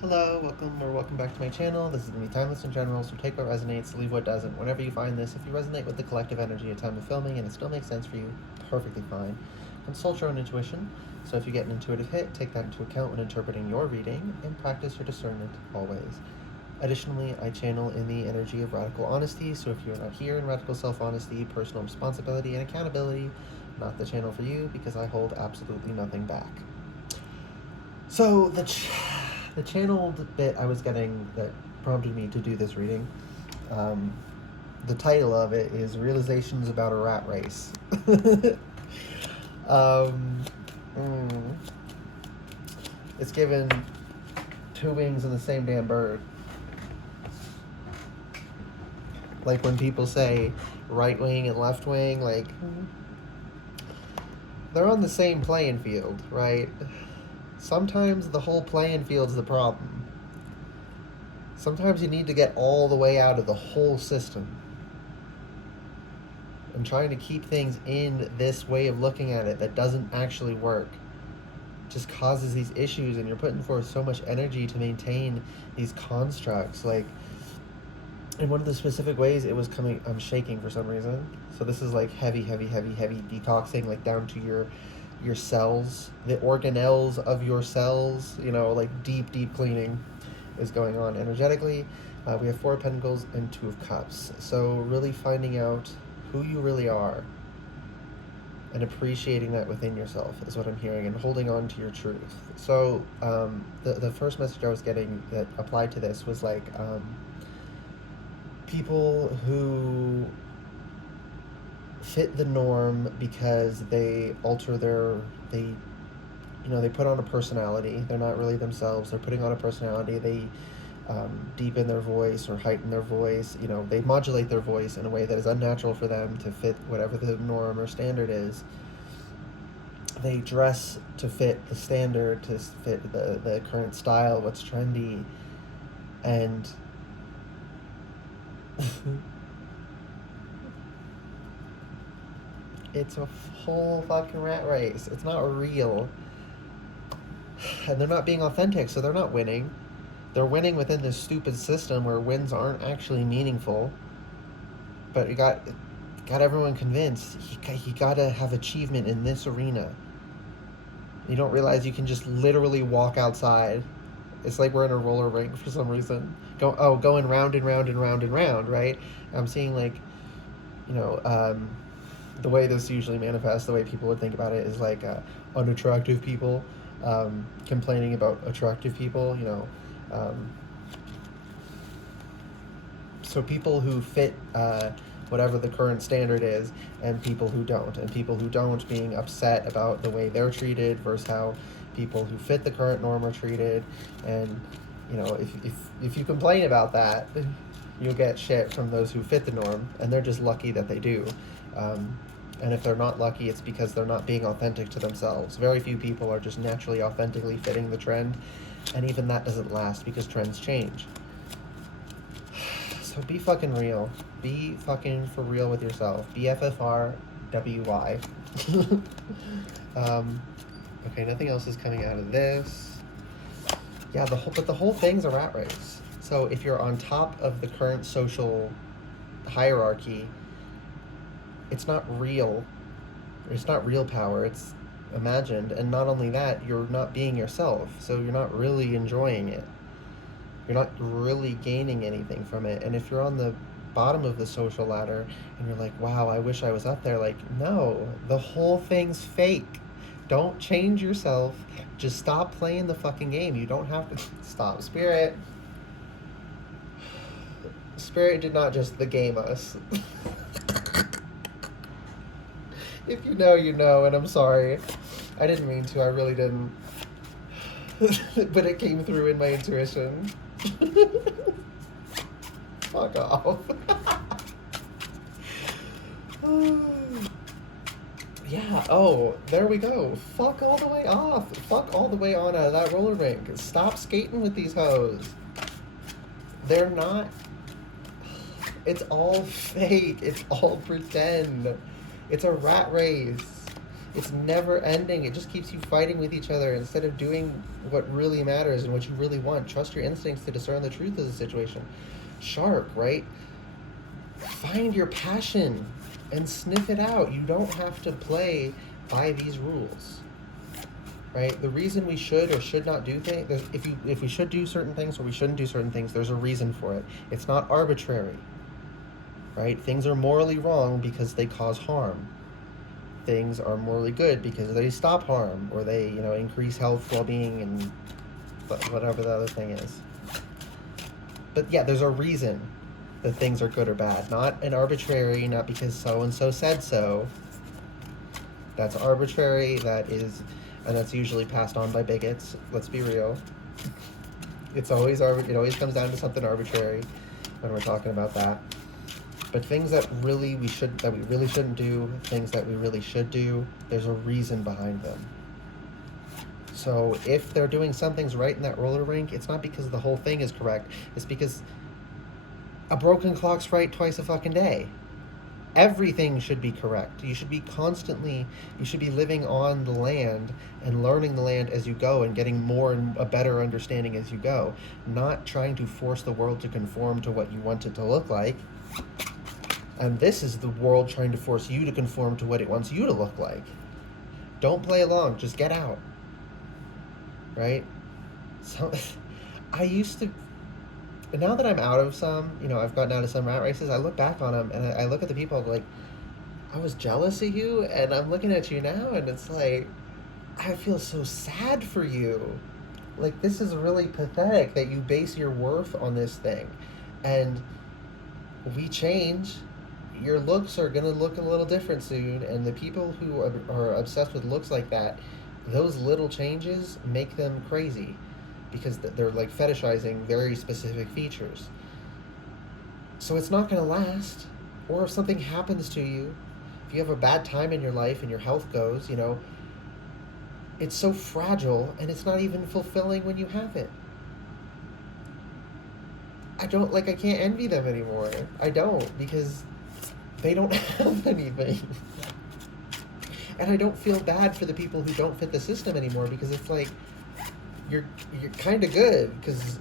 Hello, welcome back to my channel. This is going to be Timeless in General, so take what resonates, leave what doesn't. Whenever you find this, if you resonate with the collective energy at time of filming and it still makes sense for you, perfectly fine. Consult your own intuition, so if you get an intuitive hit, take that into account when interpreting your reading, and practice your discernment always. Additionally, I channel in the energy of radical honesty, so if you're not here in radical self-honesty, personal responsibility, and accountability, not the channel for you, because I hold absolutely nothing back. So, the channeled bit I was getting that prompted me to do this reading, the title of it is Realizations About a Rat Race. um, It's given two wings and the same damn bird. Like when people say right wing and left wing, like, they're on the same playing field, right? Sometimes the whole playing field's the problem. Sometimes you need to get all the way out of the whole system. And trying to keep things in this way of looking at it that doesn't actually work just causes these issues, and you're putting forth so much energy to maintain these constructs. Like, in one of the specific ways it was coming, I'm shaking for some reason. So this is like heavy detoxing, like down to your cells, the organelles of your cells, like deep cleaning is going on energetically. We have Four of Pentacles and Two of Cups. So really finding out who you really are and appreciating that within yourself is what I'm hearing, and holding on to your truth. So the first message I was getting that applied to this was like, people who fit the norm because they alter they put on a personality. They're not really themselves. They're putting on a personality. They deepen their voice or heighten their voice. They modulate their voice in a way that is unnatural for them to fit whatever the norm or standard is. They dress to fit the standard, to fit the current style, what's trendy. And it's a whole fucking rat race. It's not real. And they're not being authentic, so they're not winning. They're winning within this stupid system where wins aren't actually meaningful. But you got everyone convinced you gotta have achievement in this arena. You don't realize you can just literally walk outside. It's like we're in a roller rink for some reason. Going round and round and round and round, right? I'm seeing like, the way this usually manifests, the way people would think about it is like unattractive people complaining about attractive people, so people who fit whatever the current standard is, and people who don't being upset about the way they're treated versus how people who fit the current norm are treated. And if you complain about that, you'll get shit from those who fit the norm, and they're just lucky that they do. And if they're not lucky, it's because they're not being authentic to themselves. Very few people are just naturally authentically fitting the trend, and even that doesn't last because trends change. So be fucking real. Be fucking for real with yourself. BFFRWY. Okay, nothing else is coming out of this. Yeah, but the whole thing's a rat race. So if you're on top of the current social hierarchy, it's not real. It's not real power. It's imagined. And not only that, you're not being yourself. So you're not really enjoying it. You're not really gaining anything from it. And if you're on the bottom of the social ladder and you're like, wow, I wish I was up there, like, no, the whole thing's fake. Don't change yourself. Just stop playing the fucking game. You don't have to stop. Spirit did not just the game us. If you know, you know, and I'm sorry. I didn't mean to, I really didn't. But it came through in my intuition. Fuck off. Yeah, there we go. Fuck all the way off. Fuck all the way on out of that roller rink. Stop skating with these hoes. They're not... It's all fake. It's all pretend. It's a rat race. It's never ending. It just keeps you fighting with each other instead of doing what really matters and what you really want. Trust your instincts to discern the truth of the situation. Shark, right? Find your passion and sniff it out. You don't have to play by these rules, right? The reason we should or should not do things, if we should do certain things or we shouldn't do certain things, there's a reason for it. It's not arbitrary, right? Things are morally wrong because they cause harm. Things are morally good because they stop harm, or they, increase health, well-being, and whatever the other thing is. But yeah, there's a reason that things are good or bad, not an arbitrary, not because so-and-so said so. That's arbitrary, and that's usually passed on by bigots. Let's be real. It always comes down to something arbitrary when we're talking about that. But things that we really shouldn't do, things that we really should do, there's a reason behind them. So if they're doing some things right in that roller rink, it's not because the whole thing is correct. It's because a broken clock's right twice a fucking day. Everything should be correct. You should be living on the land and learning the land as you go and getting more and a better understanding as you go. Not trying to force the world to conform to what you want it to look like. And this is the world trying to force you to conform to what it wants you to look like. Don't play along, just get out. Right? So, now that I'm out of some, I've gotten out of some rat races, I look back on them and I look at the people like, I was jealous of you, and I'm looking at you now and it's like, I feel so sad for you. Like, this is really pathetic that you base your worth on this thing. And we change. Your looks are going to look a little different soon, and the people who are obsessed with looks like that, those little changes make them crazy because they're like fetishizing very specific features. So it's not going to last. Or if something happens to you, if you have a bad time in your life and your health goes, it's so fragile and it's not even fulfilling when you have it. I can't envy them anymore. I don't, because they don't have anything. And I don't feel bad for the people who don't fit the system anymore, because it's like, you're kind of good, because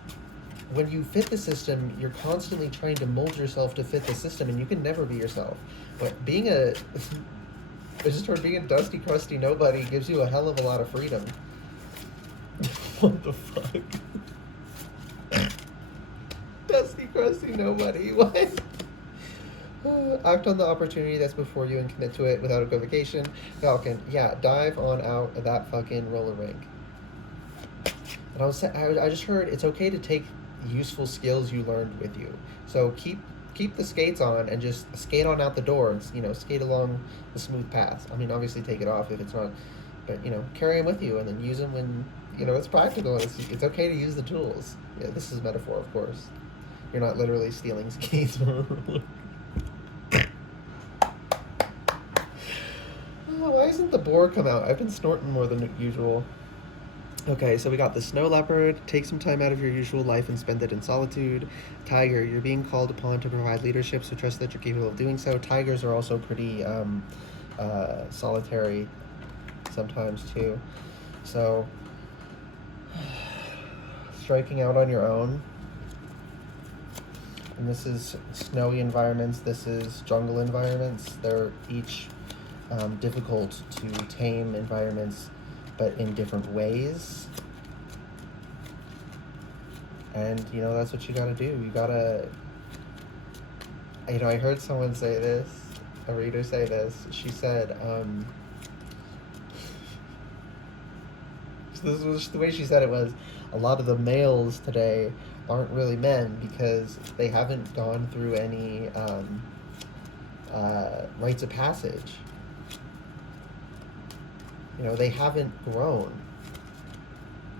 when you fit the system, you're constantly trying to mold yourself to fit the system, and you can never be yourself. But I just heard being a dusty, crusty nobody gives you a hell of a lot of freedom. What the fuck? Dusty, crusty nobody. What? Act on the opportunity that's before you and commit to it without equivocation. Falcon, yeah, dive on out of that fucking roller rink. And I just heard it's okay to take useful skills you learned with you. So keep the skates on and just skate on out the door and, skate along the smooth path. I mean, obviously take it off if it's not, but, carry them with you and then use them when, it's practical. And it's okay to use the tools. Yeah, this is a metaphor, of course. You're not literally stealing skates. Why isn't the boar come out? I've been snorting more than usual. Okay, so we got the snow leopard. Take some time out of your usual life and spend it in solitude. Tiger, you're being called upon to provide leadership, so trust that you're capable of doing so. Tigers are also pretty solitary sometimes too. So, striking out on your own. And this is snowy environments. This is jungle environments. They're each difficult to tame environments, but in different ways. And, that's what you gotta do. You gotta, I heard someone say this, a reader say this. She said, this was the way she said it was, a lot of the males today aren't really men because they haven't gone through any rites of passage. They haven't grown.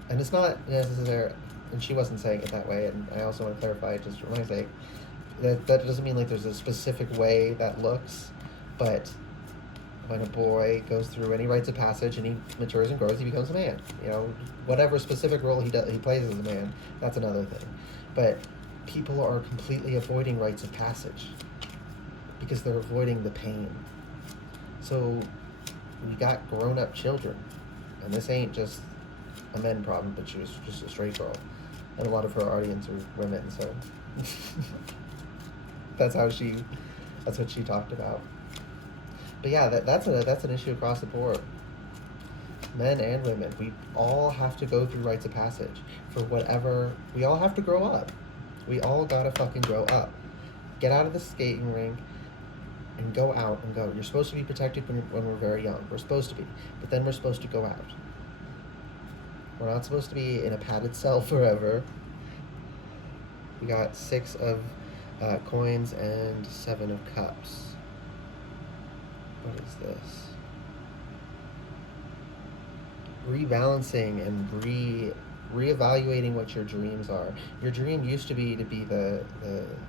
And it's not necessary, and she wasn't saying it that way, and I also want to clarify, just for my sake, that doesn't mean like there's a specific way that looks, but when a boy goes through any rites of passage and he matures and grows, he becomes a man. Whatever specific role he plays as a man, that's another thing. But people are completely avoiding rites of passage because they're avoiding the pain. So we got grown-up children, and this ain't just a men problem, but she was just a straight girl, and a lot of her audience are women, so that's what she talked about. But yeah, that's an issue across the board. Men and women, we all have to go through rites of passage for whatever. We all have to grow up. We all gotta fucking grow up. Get out of the skating rink and go out and go. You're supposed to be protected when we're very young. We're supposed to be, but then we're supposed to go out. We're not supposed to be in a padded cell forever. We got 6 of coins and 7 of cups. What is this? Rebalancing and reevaluating what your dreams are. Your dream used to be the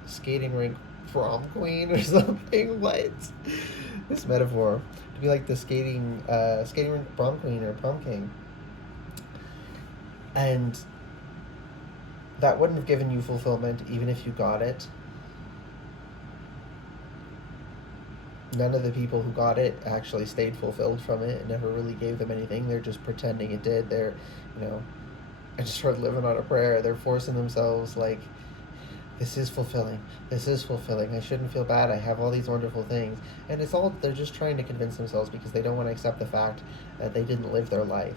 skating rink prom queen or something. What? This metaphor. To be like the skating rink prom queen or prom king. And that wouldn't have given you fulfillment even if you got it. None of the people who got it actually stayed fulfilled from it. It never really gave them anything. They're just pretending it did. They're, I just started living on a prayer. They're forcing themselves like, this is fulfilling. This is fulfilling. I shouldn't feel bad. I have all these wonderful things. And it's all, they're just trying to convince themselves because they don't want to accept the fact that they didn't live their life.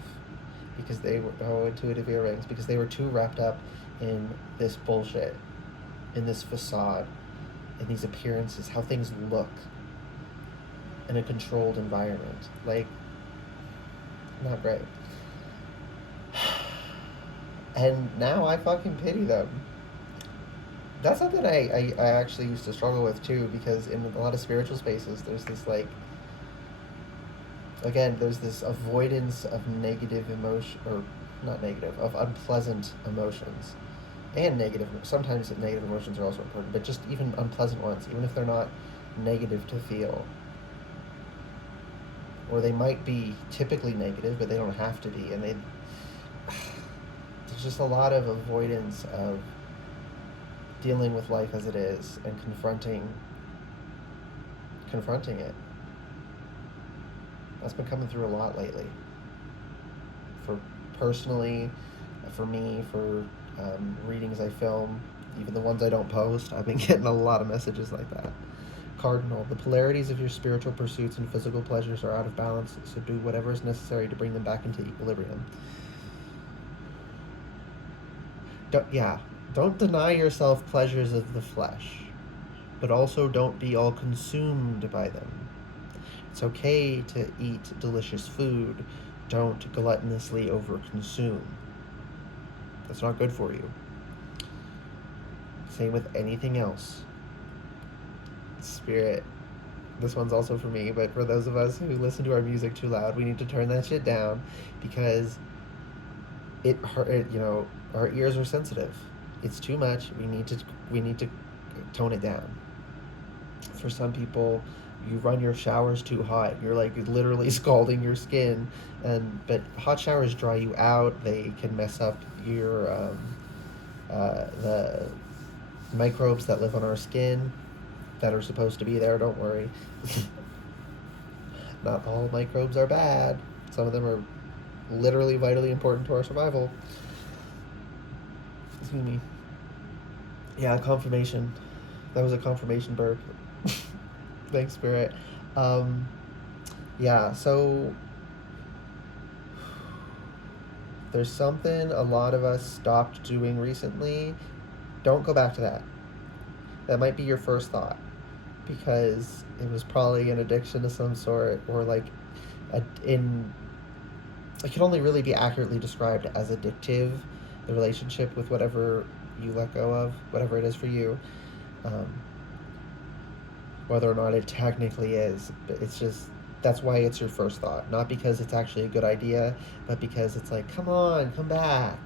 Because they were, intuitive earrings, because they were too wrapped up in this bullshit, in this facade, in these appearances, how things look in a controlled environment. Like, not great. And now I fucking pity them. That's something I actually used to struggle with too, because in a lot of spiritual spaces, there's this like, again, there's this avoidance of negative emotion, or not negative, of unpleasant emotions. And negative, sometimes negative emotions are also important, but just even unpleasant ones, even if they're not negative to feel. Or they might be typically negative, but they don't have to be. And there's just a lot of avoidance of dealing with life as it is and confronting it. That's been coming through a lot lately. For personally, for me, for readings I film, even the ones I don't post, I've been getting a lot of messages like that. Cardinal, the polarities of your spiritual pursuits and physical pleasures are out of balance, so do whatever is necessary to bring them back into equilibrium. Don't deny yourself pleasures of the flesh, but also don't be all consumed by them. It's okay to eat delicious food. Don't gluttonously overconsume. That's not good for you. Same with anything else. Spirit. This one's also for me, but for those of us who listen to our music too loud, we need to turn that shit down because our ears are sensitive. It's too much. We need to tone it down. For some people, you run your showers too hot. You're like literally scalding your skin, but hot showers dry you out. They can mess up your the microbes that live on our skin that are supposed to be there. Don't worry. Not all microbes are bad. Some of them are literally vitally important to our survival. Excuse me. Yeah, confirmation. That was a confirmation burp. Thanks, Spirit. Yeah, so there's something a lot of us stopped doing recently. Don't go back to that. That might be your first thought, because it was probably an addiction of some sort, or like it can only really be accurately described as addictive, the relationship with whatever you let go of, whatever it is for you. Whether or not it technically is, but it's just, that's why it's your first thought, not because it's actually a good idea, but because it's like, come on, come back.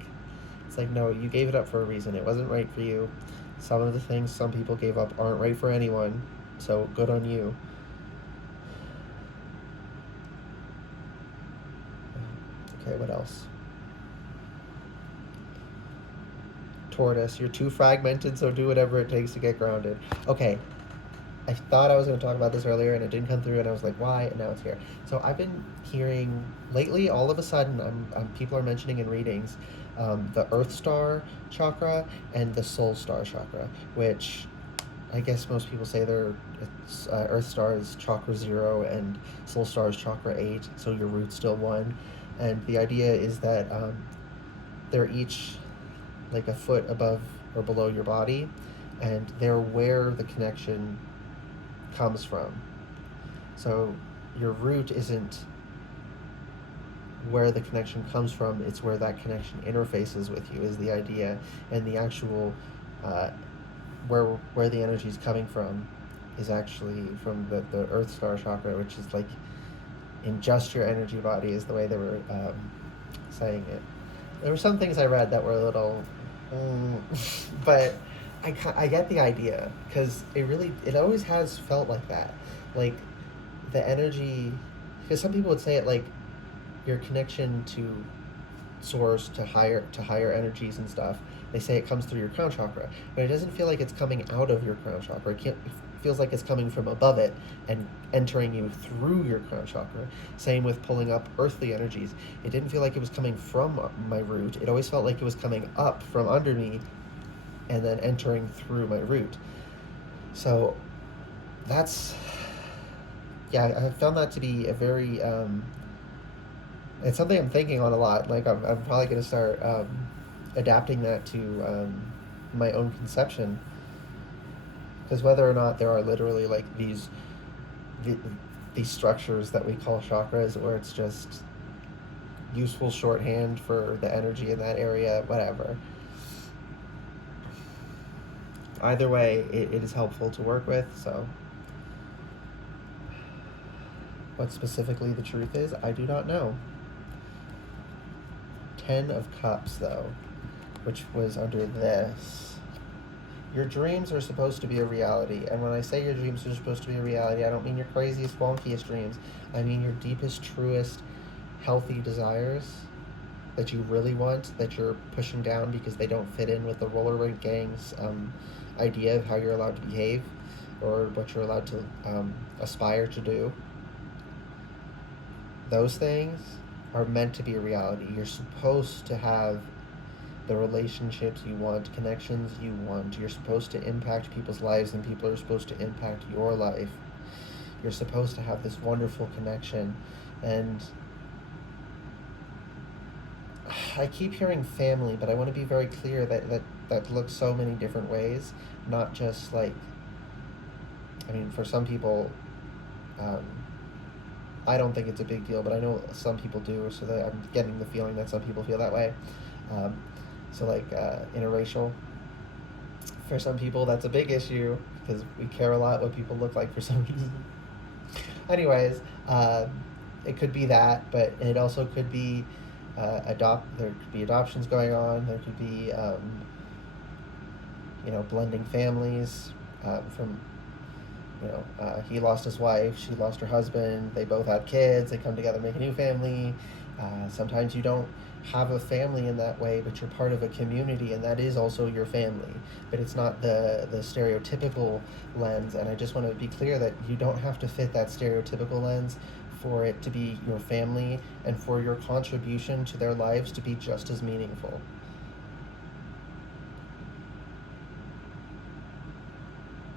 It's like, no, you gave it up for a reason. It wasn't right for you. Some of the things some people gave up aren't right for anyone, so good on you. Okay, what else? Tortoise, you're too fragmented, so do whatever it takes to get grounded. Okay, I thought I was going to talk about this earlier and it didn't come through, and I was like, why? And now it's here. So I've been hearing lately, all of a sudden, people are mentioning in readings the Earth Star chakra and the Soul Star chakra, which I guess most people say Earth Star is chakra 0 and Soul Star is chakra 8, so your root's still 1. And the idea is that they're each like a foot above or below your body, and they're where the connection comes from. So your root isn't where the connection comes from, it's where that connection interfaces with you, is the idea. And the actual where the energy is coming from is actually from the Earth Star chakra, which is like in just your energy body, is the way they were saying it. There were some things I read that were a little but I get the idea, because it always has felt like that, like the energy, because some people would say it like your connection to source, to higher energies and stuff. They say it comes through your crown chakra, but it doesn't feel like it's coming out of your crown chakra. It feels like it's coming from above it and entering you through your crown chakra. Same with pulling up earthly energies. It didn't feel like it was coming from my root. It always felt like it was coming up from under me and then entering through my root. So that's, yeah, I found that to be a very it's something I'm thinking on a lot. Like I'm probably going to start adapting that to my own conception, because whether or not there are literally like these structures that we call chakras, or it's just useful shorthand for the energy in that area, whatever. Either way, it is helpful to work with. So what specifically the truth is, I do not know. 10 of Cups, though, which was under this. Your dreams are supposed to be a reality. And when I say your dreams are supposed to be a reality, I don't mean your craziest, wonkiest dreams. I mean your deepest, truest, healthy desires that you really want, that you're pushing down because they don't fit in with the roller rink gang's idea of how you're allowed to behave or what you're allowed to aspire to do. Those things are meant to be a reality. You're supposed to have the relationships you want, connections you want. You're supposed to impact people's lives, and people are supposed to impact your life. You're supposed to have this wonderful connection. And I keep hearing family, but I want to be very clear that looks so many different ways. Not just like, I mean, for some people, I don't think it's a big deal, but I know some people do, so that I'm getting the feeling that some people feel that way. So like interracial, for some people that's a big issue because we care a lot what people look like for some reason. Anyways, it could be that, but it also could be there could be adoptions going on. There could be blending families from. He lost his wife, she lost her husband, they both had kids, they come together, make a new family. Sometimes you don't have a family in that way, but you're part of a community, and that is also your family. But it's not the stereotypical lens, and I just want to be clear that you don't have to fit that stereotypical lens for it to be your family and for your contribution to their lives to be just as meaningful.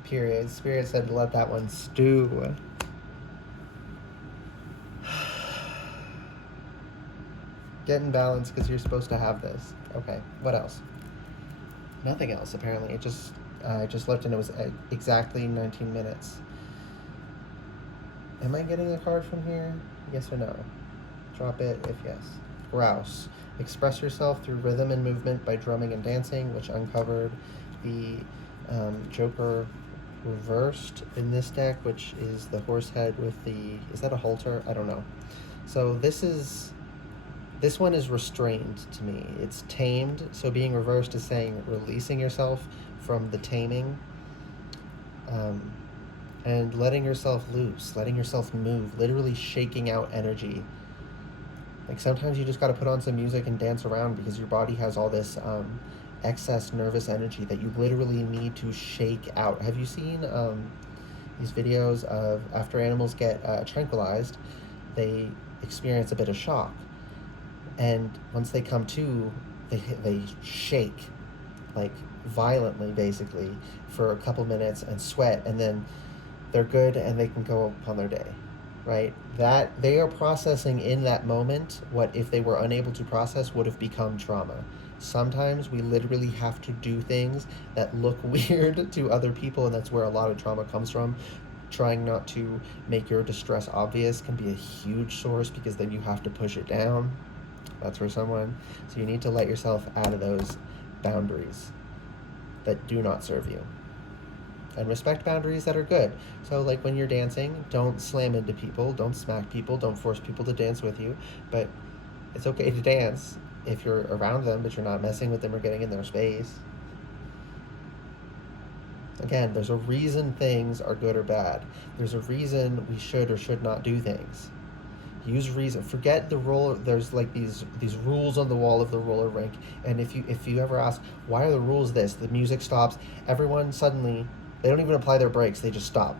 Period. Spirit said to let that one stew. Get in balance because you're supposed to have this. Okay, what else? Nothing else, apparently. I just looked and it was exactly 19 minutes. Am I getting a card from here? Yes or no? Drop it if yes. Grouse. Express yourself through rhythm and movement by drumming and dancing, which uncovered the Joker reversed in this deck, which is the horse head with is that a halter? I don't know. So this one is restrained to me. It's tamed. So being reversed is saying releasing yourself from the taming, and letting yourself loose, letting yourself move, literally shaking out energy. Like sometimes you just got to put on some music and dance around because your body has all this excess nervous energy that you literally need to shake out. Have you seen these videos of after animals get tranquilized, they experience a bit of shock, and once they come to, they shake like violently, basically, for a couple minutes and sweat, and then they're good and they can go upon their day, right? That they are processing in that moment what, if they were unable to process, would have become trauma. Sometimes we literally have to do things that look weird to other people, and that's where a lot of trauma comes from. Trying not to make your distress obvious can be a huge source, because then you have to push it down. That's for someone. So you need to let yourself out of those boundaries that do not serve you, and respect boundaries that are good. So like when you're dancing, don't slam into people, don't smack people, don't force people to dance with you, but it's okay to dance if you're around them, but you're not messing with them or getting in their space. Again, there's a reason things are good or bad. There's a reason we should or should not do things. Use reason. Forget the roller. There's like these rules on the wall of the roller rink, and if you ever ask why are the rules this, the music stops. Everyone suddenly, they don't even apply their brakes. They just stop,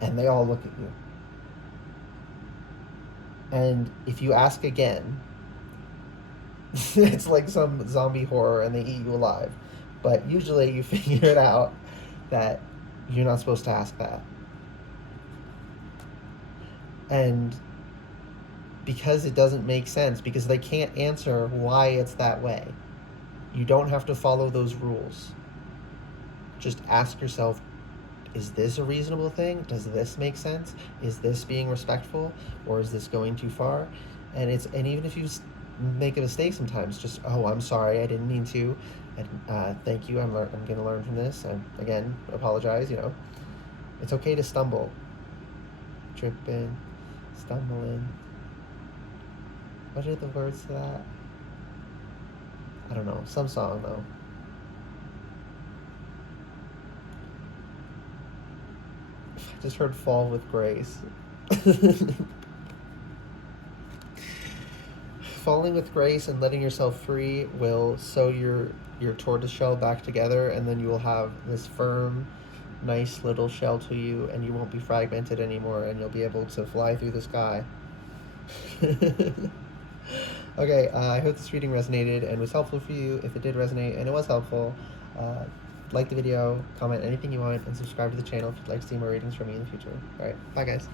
and they all look at you. And if you ask again, it's like some zombie horror, and they eat you alive. But usually, you figure it out that you're not supposed to ask that, and because it doesn't make sense, because they can't answer why it's that way. You don't have to follow those rules. Just ask yourself, is this a reasonable thing? Does this make sense? Is this being respectful, or is this going too far? And even if you make a mistake sometimes, just, oh, I'm sorry, I didn't mean to, and thank you, I'm going to learn from this, and again, apologize, It's okay to stumble. Tripping, stumbling. What are the words to that? I don't know. Some song, though. I just heard Fall with Grace. Falling with grace and letting yourself free will sew your tortoise shell back together, and then you will have this firm, nice little shell to you, and you won't be fragmented anymore, and you'll be able to fly through the sky. Okay, I hope this reading resonated and was helpful for you. If it did resonate and it was helpful, like the video, comment anything you want, and subscribe to the channel if you'd like to see more readings from me in the future. Alright, bye guys.